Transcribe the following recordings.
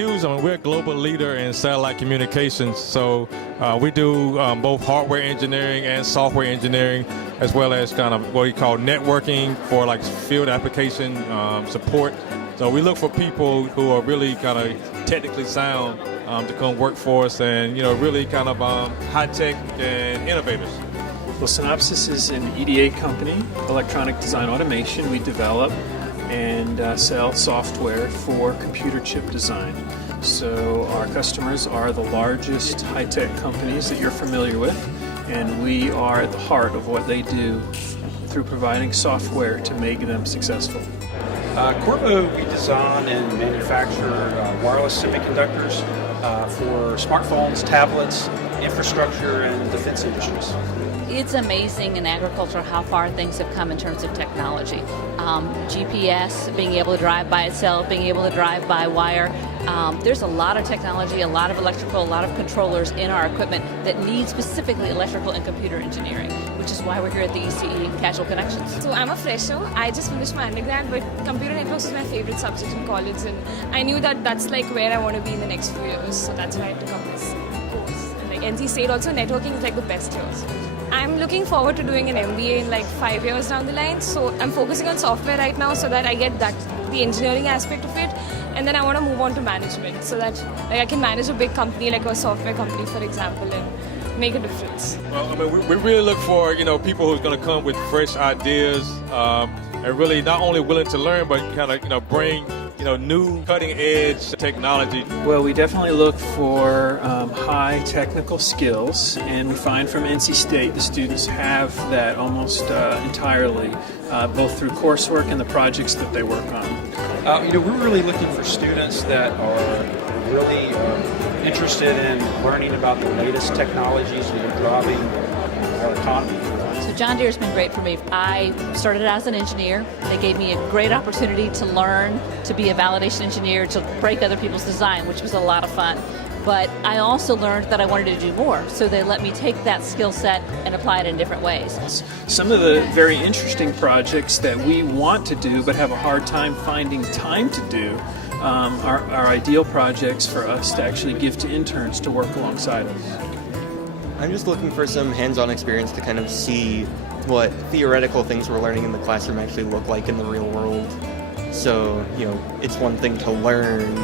Hughes, we're a global leader in satellite communications, so we do both hardware engineering and software engineering, as well as kind of what we call networking for like field application support. So we look for people who are really kind of technically sound to come work for us, and really kind of high tech and innovators. Well, Synopsys is an EDA company, electronic design automation. We develop and sell software for computer chip design. So our customers are the largest high-tech companies that you're familiar with, and we are at the heart of what they do through providing software to make them successful. Qorvo, we design and manufacture wireless semiconductors for smartphones, tablets, infrastructure, and defense industries. It's amazing in agriculture how far things have come in terms of technology. GPS, being able to drive by itself, being able to drive by wire. There's a lot of technology, a lot of electrical, a lot of controllers in our equipment that need specifically electrical and computer engineering, which is why we're here at the ECE Casual Connections. So I'm a fresher. I just finished my undergrad, but computer networks was my favorite subject in college, and I knew that that's like where I want to be in the next few years. So that's why I took up this course. And like NC State also, networking is like the best here. I'm looking forward to doing an MBA in like 5 years down the line. So I'm focusing on software right now so that I get the engineering aspect of it. And then I want to move on to management so that I can manage a big company like a software company, for example, and make a difference. Well, we really look for people who's going to come with fresh ideas and really not only willing to learn, but kind of bring new cutting-edge technology. Well, we definitely look for high technical skills, and we find from NC State the students have that almost entirely, both through coursework and the projects that they work on. We're really looking for students that are really interested in learning about the latest technologies that are driving our economy. So John Deere's been great for me. I started as an engineer. They gave me a great opportunity to learn, to be a validation engineer, to break other people's design, which was a lot of fun. But I also learned that I wanted to do more, so they let me take that skill set and apply it in different ways. Some of the very interesting projects that we want to do but have a hard time finding time to do are ideal projects for us to actually give to interns to work alongside us. I'm just looking for some hands-on experience to kind of see what theoretical things we're learning in the classroom actually look like in the real world. So, it's one thing to learn,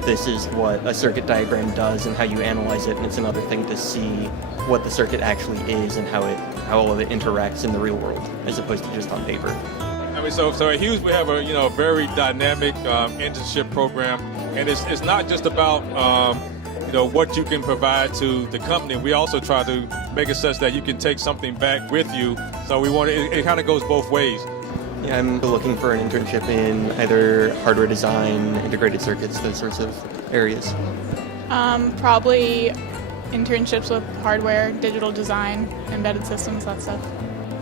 this is what a circuit diagram does and how you analyze it, and it's another thing to see what the circuit actually is and how all of it interacts in the real world, as opposed to just on paper. So at Hughes we have a very dynamic internship program, and it's not just about what you can provide to the company. We also try to make it such that you can take something back with you. So it kind of goes both ways. Yeah, I'm looking for an internship in either hardware design, integrated circuits, those sorts of areas. Probably internships with hardware, digital design, embedded systems, that stuff.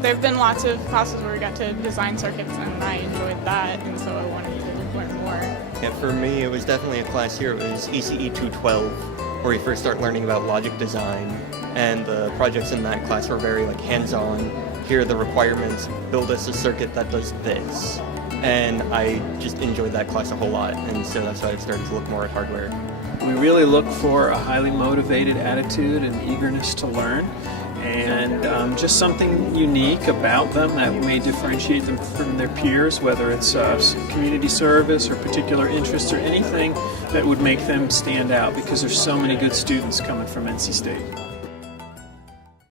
There have been lots of classes where we got to design circuits, and I enjoyed that, and so I wanted to learn more. Yeah, for me, it was definitely a class here. It was ECE 212, where we first start learning about logic design, and the projects in that class were very hands-on. Here are the requirements, build us a circuit that does this. And I just enjoyed that class a whole lot, and so that's why I've started to look more at hardware. We really look for a highly motivated attitude and eagerness to learn, and just something unique about them that may differentiate them from their peers, whether it's community service or particular interests or anything that would make them stand out, because there's so many good students coming from NC State.